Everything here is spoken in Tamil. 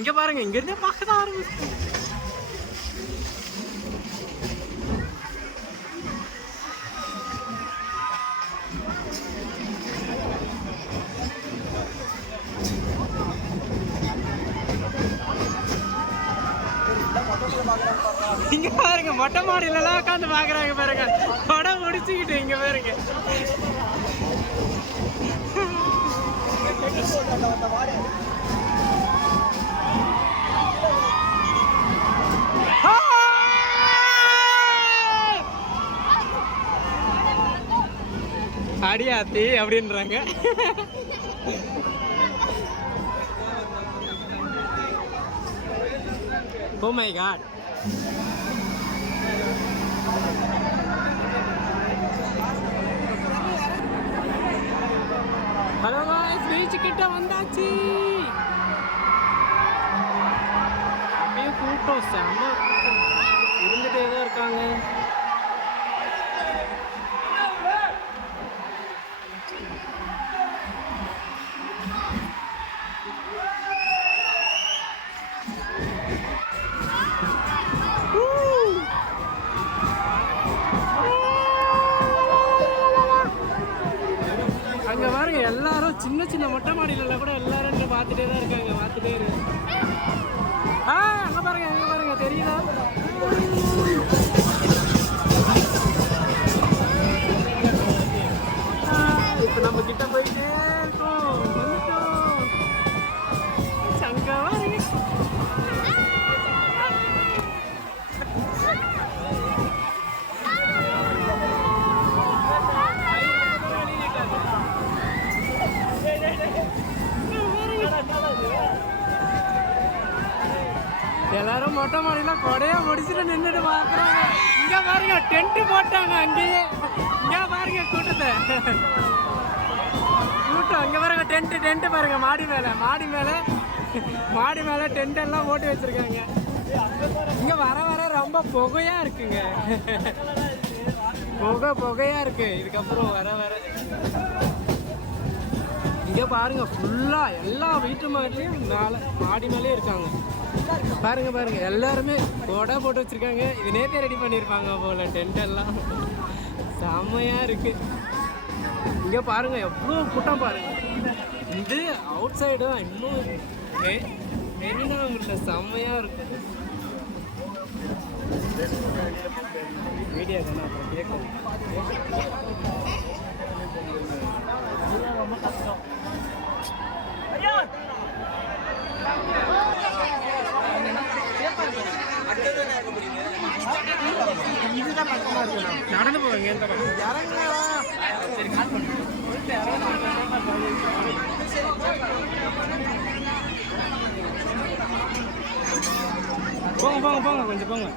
இங்க பாருங்க, இங்க இருந்தே பார்க்கதான் ஆரம்பிச்சு. இங்க பாருங்க, மொட்டை மாடியில எல்லாம் உட்காந்து பாக்குறாங்க பாருங்க, படம் முடிச்சுக்கிட்டு. இங்க பாருங்க, அடியாத்தி அப்படின்றாங்க. Oh my god. Hello guys, beach கிட்ட வந்தாச்சு. அப்படியே கூட்டம் செம்ம இருந்துட்டே தான் இருக்காங்க. அங்க பாருங்க, எல்லாரும் சின்ன சின்ன மொட்டை மாடியில கூட எல்லாரும் பார்த்துட்டே தான் இருக்காங்க. பார்த்துட்டே இருக்கு. அங்க பாருங்க, அங்க பாருங்க, தெரியுதா? இப்ப நம்ம கிட்ட போயிட்டே இருக்கோம். அங்க பாருங்க, எல்லாரும் மொட்டை மாடியில கொடையா முடிச்சுட்டு நின்றுட்டு பாக்குறாங்க. இங்க பாருங்க, டென்ட் போட்டாங்க அங்கேயே. இங்க பாருங்க கூட்டத்தை, கூட்டம். இங்க பாருங்க, டென்ட் பாருங்க, மாடி மேல டென்ட் எல்லாம் போட்டு வச்சிருக்காங்க. இங்க வர வர ரொம்ப புகையா இருக்குங்க, புகையா இருக்கு. இதுக்கப்புறம் வர வர இங்க பாருங்க, ஃபுல்லா எல்லா வீட்டு மேலேயும் மாடி மேலேயும் இருக்காங்க. பாருங்க, எல்லாருமே கொடை போட்டு வச்சிருக்காங்க. இது நேத்தே ரெடி பண்ணியிருப்பாங்க போல. டென்ட் எல்லாம் செம்மையா இருக்கு. இங்க பாருங்க, எவ்வளோ கூட்டம் பாருங்க. இது அவுட் சைடு தான், இன்னும் மெரினா இல்லை, செம்மையா இருக்கு. வீடியோ கேட்கும். நடந்து போவாங்க. போங்க கொஞ்சம் போங்க.